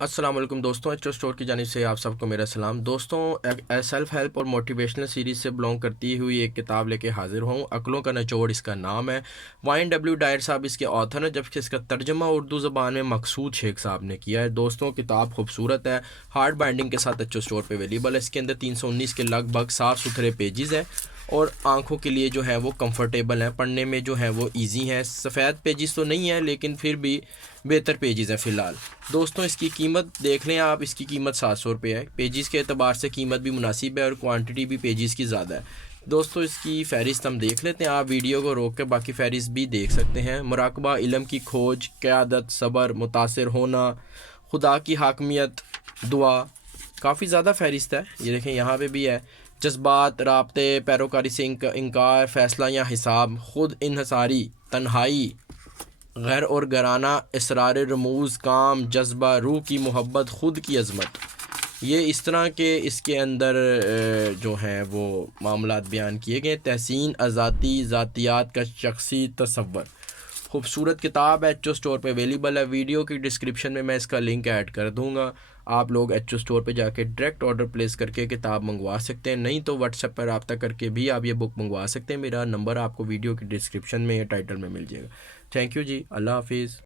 अस्सलाम वालेकुम दोस्तों, एच स्टोर की जानिब से आप सबको मेरा सलाम। दोस्तों, एक सेल्फ हेल्प और मोटिवेशनल सीरीज़ से बिलोंग करती हुई एक किताब लेके हाजिर हूँ। अक्लों का निचोड़ इसका नाम है। वाइन डब्ल्यू डायर साहब इसके ऑथर हैं, जबकि इसका तर्जमा उर्दू ज़बान में मकसूद शेख साहब ने किया है। दोस्तों, किताब खूबसूरत है, हार्ड बाइंडिंग के साथ एच स्टोर पर अवेलेबल है। इसके अंदर 319 के लगभग साफ़ सुथरे पेजेस हैं और आंखों के लिए जो है वो कंफर्टेबल हैं, पढ़ने में जो है वो इजी हैं। सफ़ेद पेजेस तो नहीं है, लेकिन फिर भी बेहतर पेजेस हैं फ़िलहाल। दोस्तों, इसकी कीमत देख लें आप, इसकी कीमत 700 रुपये है। पेजेस के अतबार से कीमत भी मुनासिब है और क्वांटिटी भी पेजेस की ज़्यादा है। दोस्तों, इसकी फ़हरिस्त हम देख लेते हैं। आप वीडियो को रोक के बाकी फ़हरिस्त भी देख सकते हैं। मुराकबा, इल्म की खोज, क़यादत, सब्र, मुतासिर होना, खुदा की हाकमियत, दुआ, काफ़ी ज़्यादा फ़हरिस्त है। ये देखें, यहाँ पे भी है। जज्बात, राब्ते, पैरोकारी से इनकार, फ़ैसला या हिसाब, ख़ुद इन्हसारी, तन्हाई, गैर और घराना, इसरार रमूज़, काम, जज्बा, रूह की मोहब्बत, ख़ुद की अज़मत। ये इस तरह के इसके अंदर जो हैं वो मामलात बयान किए गए। तहसीन, आज़ादी, ज़ातियात का शख्सी तसव्वुर। खूबसूरत किताब एच ओ स्टोर पे अवेलेबल है। वीडियो की डिस्क्रिप्शन में मैं इसका लिंक ऐड कर दूंगा। आप लोग एच ओ स्टोर पे जाके डायरेक्ट ऑर्डर प्लेस करके किताब मंगवा सकते हैं, नहीं तो व्हाट्सएप पर रब्ता करके भी आप ये बुक मंगवा सकते हैं। मेरा नंबर आपको वीडियो की डिस्क्रिप्शन में या टाइटल में मिल जाएगा। थैंक यू जी, अल्लाह हाफिज़।